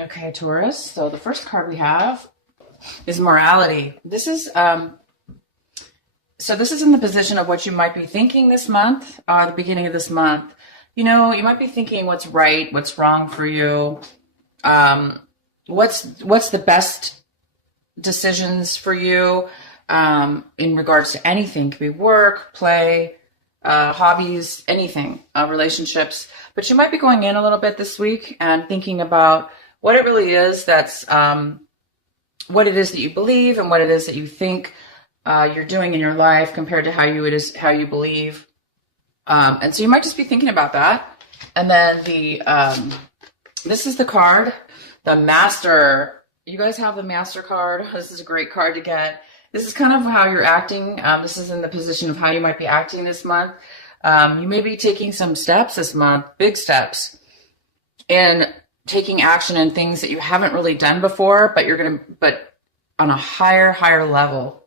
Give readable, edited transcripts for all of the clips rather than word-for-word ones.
Okay, Taurus. So the first card we have is morality. This is in the position of what you might be thinking this month, the beginning of this month. You know, you might be thinking what's right, what's wrong for you, um, what's the best decisions for you in regards to anything. Could be work, play, hobbies, anything, relationships. But you might be going in a little bit this week and thinking about what it really is what it is that you believe and what it is that you think you're doing in your life compared to how you believe. And so you might just be thinking about that. And then this is the card, the Master. You guys have the Master card. This is a great card to get. This is kind of how you're acting. This is in the position of how you might be acting this month. You may be taking some steps this month, big steps, and taking action in things that you haven't really done before, but on a higher level.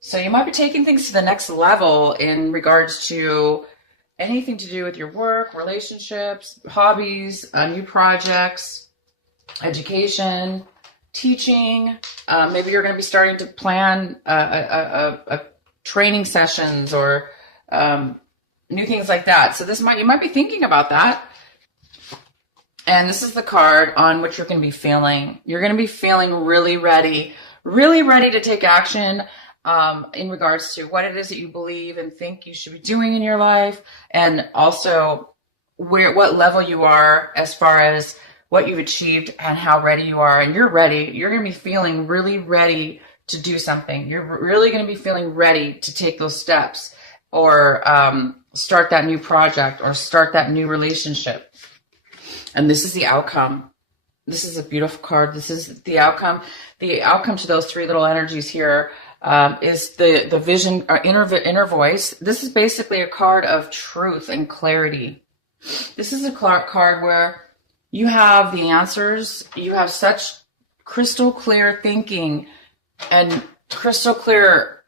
So you might be taking things to the next level in regards to anything to do with your work, relationships, hobbies, new projects, education, teaching. Maybe you're going to be starting to plan a training sessions or new things like that. So you might be thinking about that. And this is the card on which you're going to be feeling. You're going to be feeling really ready to take action in regards to what it is that you believe and think you should be doing in your life, and also what level you are as far as what you've achieved and how ready you are. And you're ready. You're going to be feeling really ready to do something. You're really going to be feeling ready to take those steps or start that new project or start that new relationship. And this is the outcome. This is a beautiful card. This is the outcome. The outcome to those three little energies here is the vision, or inner voice. This is basically a card of truth and clarity. This is a card where you have the answers. You have such crystal clear thinking and crystal clear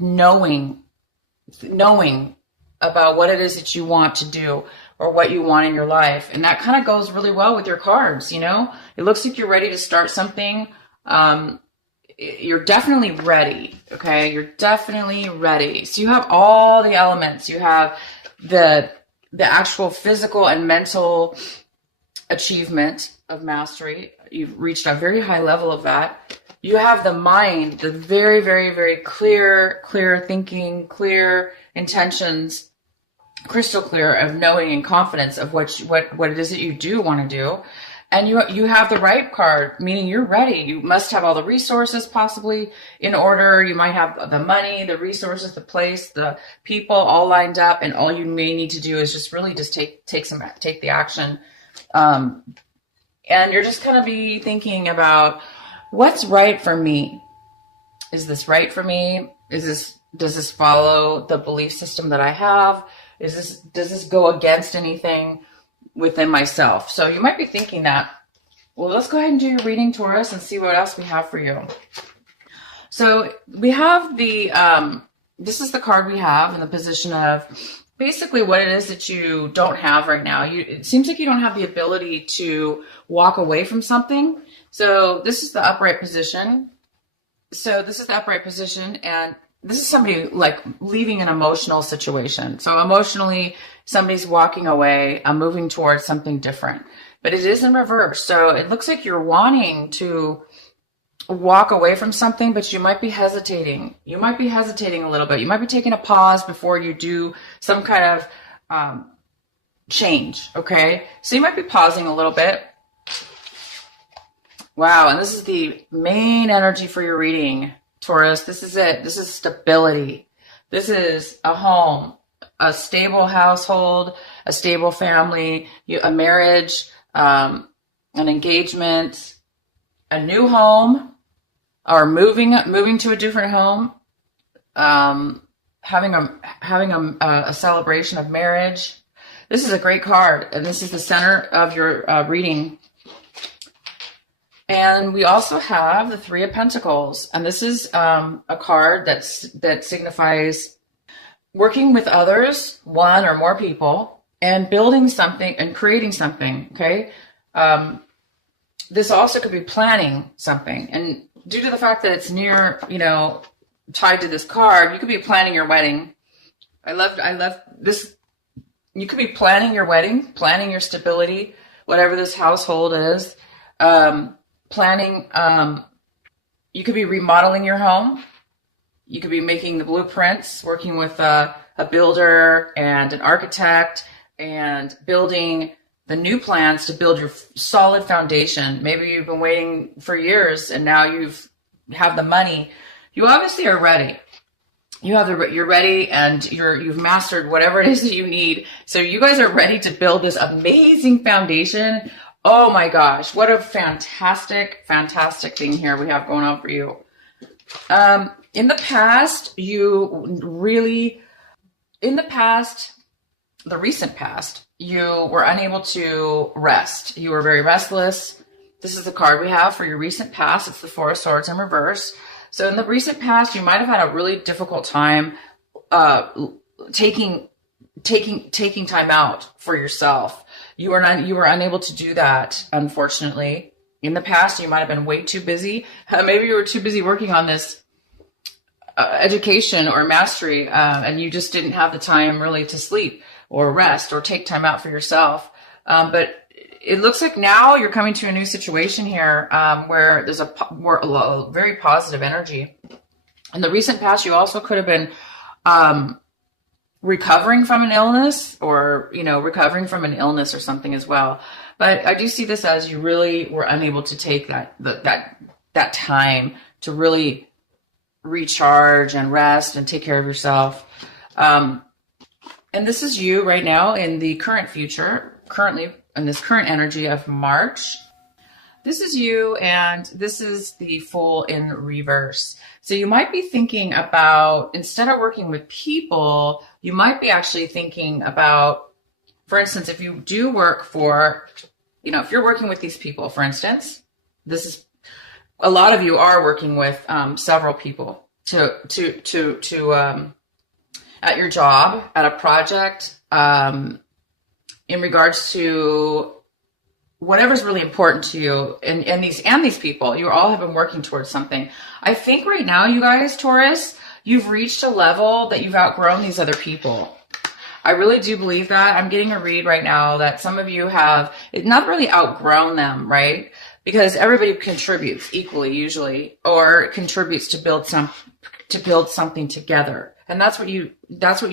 knowing about what it is that you want to do or what you want in your life. And that kind of goes really well with your cards, you know? It looks like you're ready to start something. You're definitely ready, okay? You're definitely ready. So you have all the elements. You have the actual physical and mental achievement of mastery. You've reached a very high level of that. You have the mind, the very, very, very clear thinking, clear intentions, crystal clear of knowing and confidence of what it is that you do want to do. And you have the right card, meaning you're ready. You must have all the resources possibly in order. You might have the money, the resources, the place, the people all lined up, and all you may need to do is just really just take the action. And you're just going to be thinking about what's right for me. Is this right for me? Does this follow the belief system that I have? Does this go against anything within myself? So you might be thinking that. Well, let's go ahead and do your reading, Taurus, and see what else we have for you. So we have this is the card we have in the position of basically what it is that you don't have right now. It seems like you don't have the ability to walk away from something. So this is the upright position. And this is somebody like leaving an emotional situation. So emotionally, somebody's walking away, moving towards something different, but it is in reverse. So it looks like you're wanting to walk away from something, but you might be hesitating. You might be hesitating a little bit. You might be taking a pause before you do some kind of change. Okay. So you might be pausing a little bit. Wow. And this is the main energy for your reading, Taurus. This is it. This is stability. This is a home, a stable household, a stable family, a marriage, an engagement, a new home, or moving to a different home, having a celebration of marriage. This is a great card, and this is the center of your reading. And we also have the Three of Pentacles, and this is a card that signifies working with others, one or more people, and building something and creating something. Okay, this also could be planning something. And due to the fact that it's near, tied to this card, you could be planning your wedding. I love this. You could be planning your wedding, planning your stability, whatever this household is. Planning, you could be remodeling your home. You could be making the blueprints, working with a builder and an architect, and building the new plans to build your solid foundation. Maybe you've been waiting for years and now you have the money. You obviously are ready. You're ready, and you've mastered whatever it is that you need. So you guys are ready to build this amazing foundation. Oh my gosh, what a fantastic, fantastic thing here we have going on for you. In the past, the recent past, you were unable to rest. You were very restless. This is the card we have for your recent past. It's the Four of Swords in reverse. So in the recent past, you might have had a really difficult time taking time out for yourself. You were unable to do that, unfortunately. In the past, you might have been way too busy. Maybe you were too busy working on this education or mastery, and you just didn't have the time really to sleep or rest or take time out for yourself. But it looks like now you're coming to a new situation here, where there's a very positive energy. In the recent past, you also could have been recovering from an illness, or recovering from an illness or something as well. But I do see this as you really were unable to take that time to really recharge and rest and take care of yourself. And this is you right now in the currently in this current energy of March. This is you, and this is the Fool in reverse. So you might be thinking about, instead of working with people, you might be actually thinking about, for instance, if you do work for, if you're working with these people, for instance, a lot of you are working with several people at your job, at a project, in regards to whatever's really important to you, and these people, you all have been working towards something. I think right now, you guys, Taurus, you've reached a level that you've outgrown these other people. I really do believe that. I'm getting a read right now that some of you have not really outgrown them, right? Because everybody contributes equally, usually, or contributes to build something together. And that's what you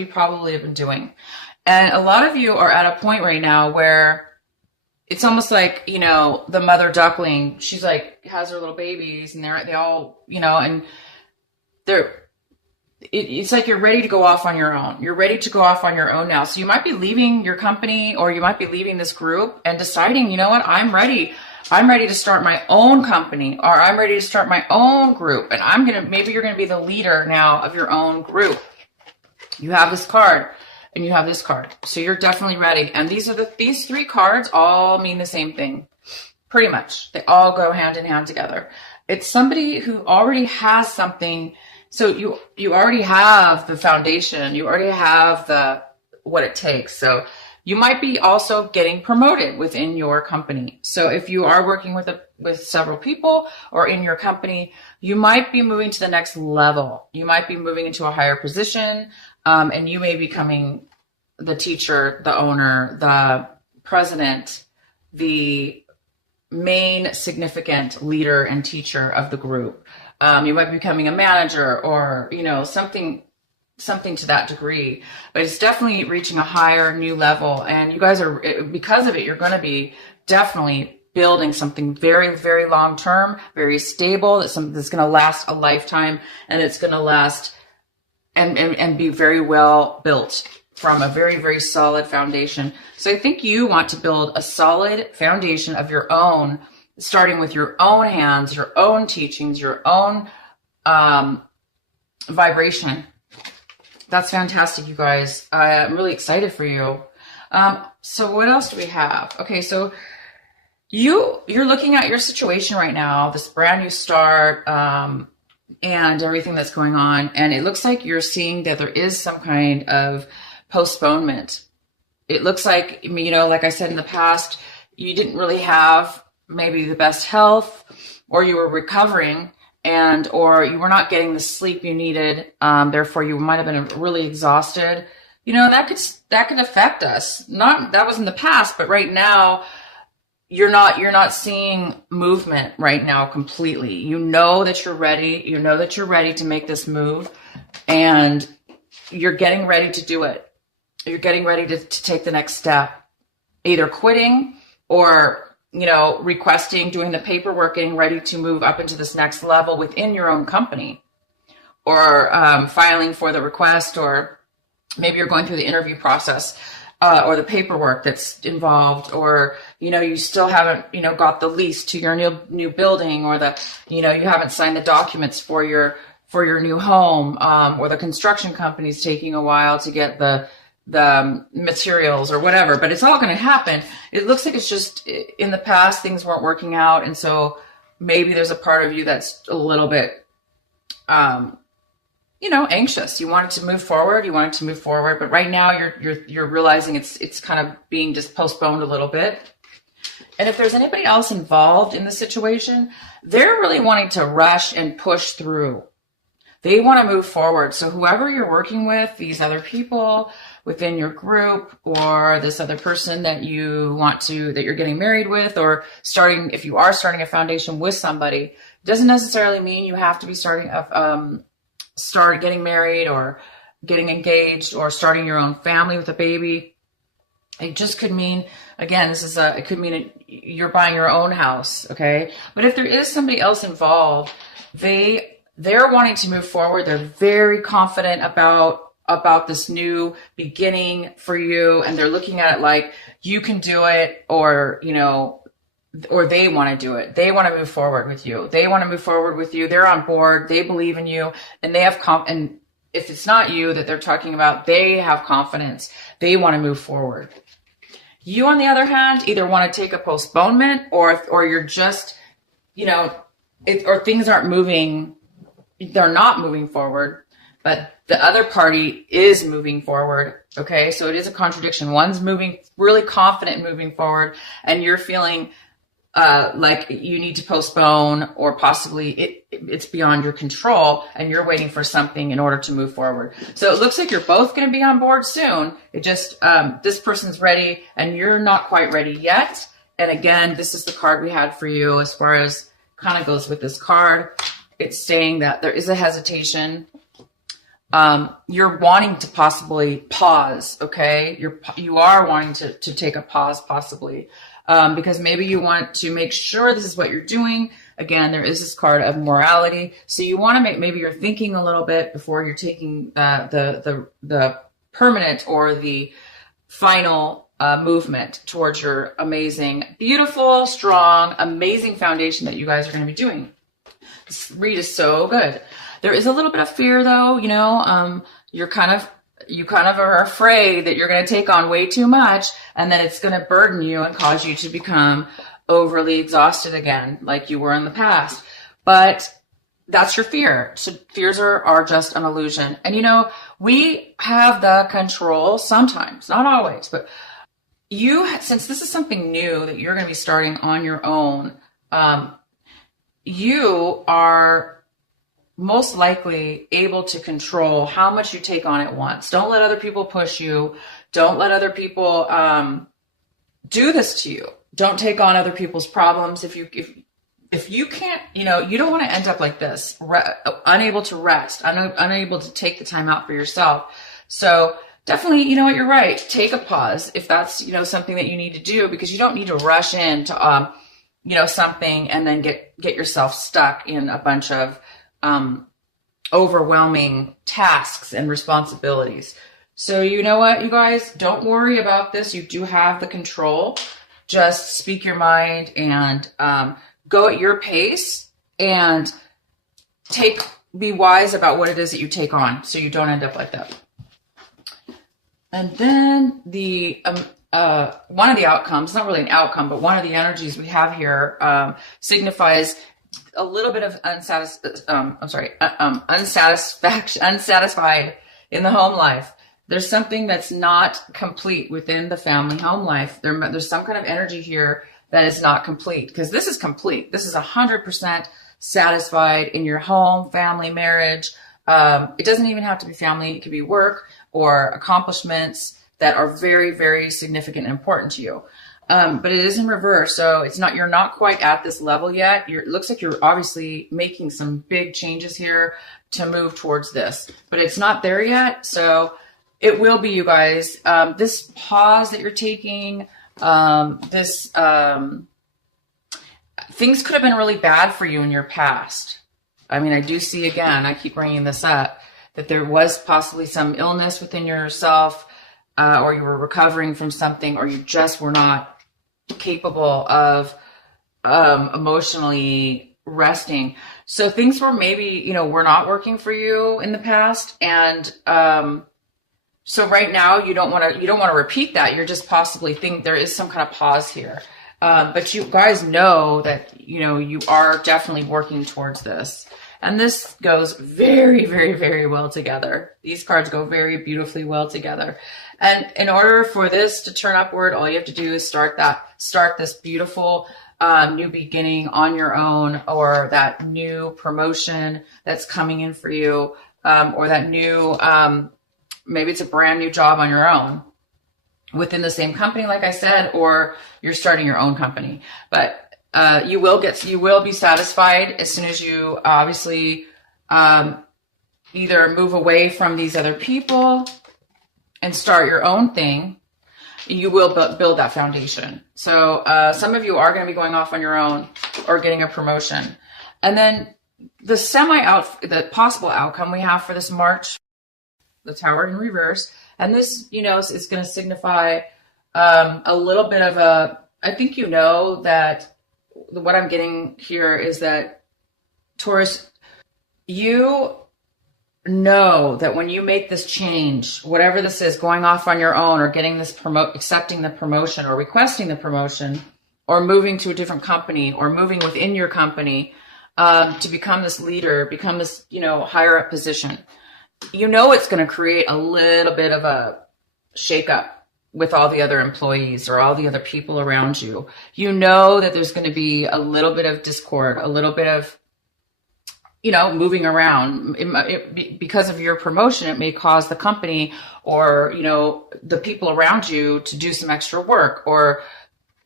probably have been doing. And a lot of you are at a point right now where it's almost like, the mother duckling, she's like, has her little babies, and they all, and it's like you're ready to go off on your own. You're ready to go off on your own now. So you might be leaving your company, or you might be leaving this group and deciding, I'm ready. I'm ready to start my own company, or I'm ready to start my own group. And maybe you're going to be the leader now of your own group. You have this card. And you have this card. So you're definitely ready. And these three cards all mean the same thing. Pretty much. They all go hand in hand together. It's somebody who already has something. So you already have the foundation. You already have what it takes. So you might be also getting promoted within your company. So if you are working with several people or in your company, you might be moving to the next level. You might be moving into a higher position. And you may be becoming the teacher, the owner, the president, the main significant leader and teacher of the group. You might be becoming a manager, or, something to that degree. But it's definitely reaching a higher, new level. And you guys because of it, you're going to be definitely building something very, very long term, very stable, that's going to last a lifetime, and it's going to last and be very well built from a very, very solid foundation. So I think you want to build a solid foundation of your own, starting with your own hands, your own teachings, your own vibration. That's fantastic, you guys. I'm really excited for you. So what else do we have? Okay, so you're looking at your situation right now, this brand new start, and everything that's going on. And it looks like you're seeing that there is some kind of postponement. It looks like, like I said in the past, you didn't really have maybe the best health, or you were recovering, and or you were not getting the sleep you needed. Therefore, you might have been really exhausted. That could affect us. Not that was in the past, but right now, you're not seeing movement right now completely. You know that you're ready. You know that you're ready to make this move, and you're getting ready to do it. You're getting ready to take the next step, either quitting or requesting, doing the paperwork, getting ready to move up into this next level within your own company, or filing for the request, or maybe you're going through the interview process, or the paperwork that's involved, or you still haven't got the lease to your new building, or you haven't signed the documents for your new home, or the construction company's taking a while to get the materials or whatever, but it's all going to happen. It looks like it's just in the past things weren't working out, and so maybe there's a part of you that's a little bit anxious. You wanted to move forward, but right now you're realizing it's kind of being just postponed a little bit. And if there's anybody else involved in the situation, they're really wanting to rush and push through. They want to move forward. So whoever you're working with, these other people within your group, or this other person that you're getting married with, or if you are starting a foundation with somebody, doesn't necessarily mean you have to be start getting married or getting engaged or starting your own family with a baby. It just could mean, again, it could mean you're buying your own house. Okay. But if there is somebody else involved, they're wanting to move forward. They're very confident about this new beginning for you. And they're looking at it like you can do it, or they want to do it. They want to move forward with you. They're on board. They believe in you, and they have and if it's not you that they're talking about, they have confidence. They want to move forward. You, on the other hand, either want to take a postponement, or you're just, or things aren't moving. They're not moving forward, but the other party is moving forward. Okay. So it is a contradiction. One's really confident moving forward, and you're feeling like you need to postpone, or possibly it's beyond your control, and you're waiting for something in order to move forward. So it looks like you're both going to be on board soon. It just, this person's ready and you're not quite ready yet. And again, this is the card we had for you as far as kind of goes with this card. It's saying that there is a hesitation. You're wanting to possibly pause. Okay. You are wanting to take a pause possibly. Because maybe you want to make sure this is what you're doing. Again, there is this card of morality. So you want to maybe you're thinking a little bit before you're taking the permanent or the final movement towards your amazing, beautiful, strong, amazing foundation that you guys are going to be doing. This read is so good. There is a little bit of fear though, you kind of are afraid that you're going to take on way too much, and that it's going to burden you and cause you to become overly exhausted again, like you were in the past. But that's your fear. So fears are just an illusion. And we have the control sometimes, not always, but since this is something new that you're going to be starting on your own, you are most likely able to control how much you take on at once. Don't let other people push you. Don't let other people do this to you. Don't take on other people's problems. If you can't, you don't want to end up like this, unable to rest, unable to take the time out for yourself. So definitely, you're right. Take a pause if that's, something that you need to do, because you don't need to rush into, something and then get yourself stuck in a bunch of overwhelming tasks and responsibilities. So you know what, you guys, don't worry about this. You do have the control. Just speak your mind and go at your pace, and be wise about what it is that you take on, so you don't end up like that. And then the one of the outcomes, not really an outcome, but one of the energies we have here signifies a little bit of unsatisfied in the home life. There's something that's not complete within the family home life. There's some kind of energy here that is not complete, because this is complete. This is 100% satisfied in your home, family, marriage. It doesn't even have to be family. It could be work or accomplishments that are very, very significant and important to you. But it is in reverse. So it's not, you're not quite at this level yet. It looks like you're obviously making some big changes here to move towards this, but it's not there yet. So it will be, you guys. This pause that you're taking, things could have been really bad for you in your past. I mean, I do see, again, I keep bringing this up, that there was possibly some illness within yourself, or you were recovering from something, or you just were not capable of emotionally resting. So things were maybe, were not working for you in the past. And so right now you don't want to repeat that. You're just possibly think there is some kind of pause here. But you guys know that, you are definitely working towards this. And this goes very, very, very well together. These cards go very beautifully well together. And in order for this to turn upward, all you have to do is start this beautiful new beginning on your own, or that new promotion that's coming in for you, or that new, maybe it's a brand new job on your own within the same company, like I said, or you're starting your own company. But you will be satisfied as soon as you obviously either move away from these other people and start your own thing. You will build that foundation. So some of you are going to be going off on your own or getting a promotion. And then the possible outcome we have for this March, the Tower in reverse. And this, is going to signify a little bit of I think that what I'm getting here is that, Taurus, you know that when you make this change, whatever this is, going off on your own, or getting this accepting the promotion, or requesting the promotion, or moving to a different company, or moving within your company to become this leader, become this, higher up position, it's going to create a little bit of a shakeup with all the other employees or all the other people around you. That there's going to be a little bit of discord, a little bit of, moving around. Because of your promotion, it may cause the company or, the people around you to do some extra work or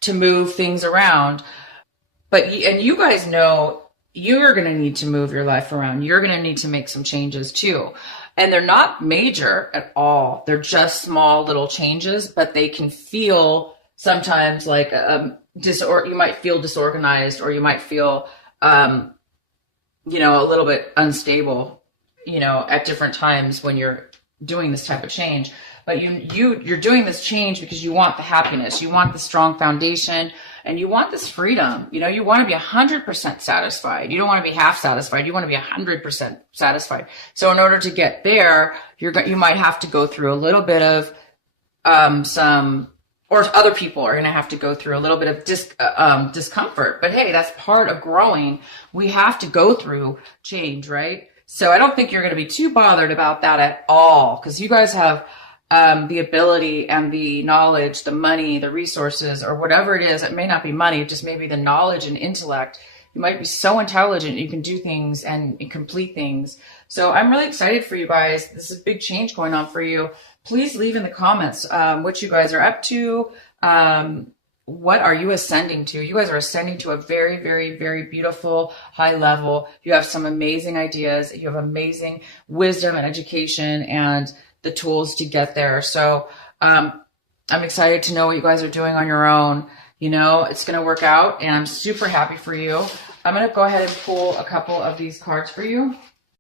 to move things around. And you guys know you're going to need to move your life around. You're going to need to make some changes too. And they're not major at all. They're just small little changes, but they can feel sometimes like you might feel disorganized, or you might feel, a little bit unstable, at different times when you're doing this type of change. But you're doing this change because you want the happiness, you want the strong foundation, and you want this freedom. You want to be 100% satisfied. You don't want to be half satisfied. You want to be 100% satisfied. So in order to get there, you might have to go through a little bit of or other people are going to have to go through a little bit of discomfort. But hey, that's part of growing. We have to go through change, right? So I don't think you're going to be too bothered about that at all, because you guys have the ability and the knowledge, the money, the resources, or whatever it is. It may not be money, it just may be the knowledge and intellect. You might be so intelligent, you can do things and complete things. So I'm really excited for you guys. This is a big change going on for you. Please leave in the comments what you guys are up to. What are you ascending to? You guys are ascending to a very, very, very beautiful high level. You have some amazing ideas. You have amazing wisdom and education and the tools to get there. So I'm excited to know what you guys are doing on your own. It's going to work out, and I'm super happy for you. I'm going to go ahead and pull a couple of these cards for you.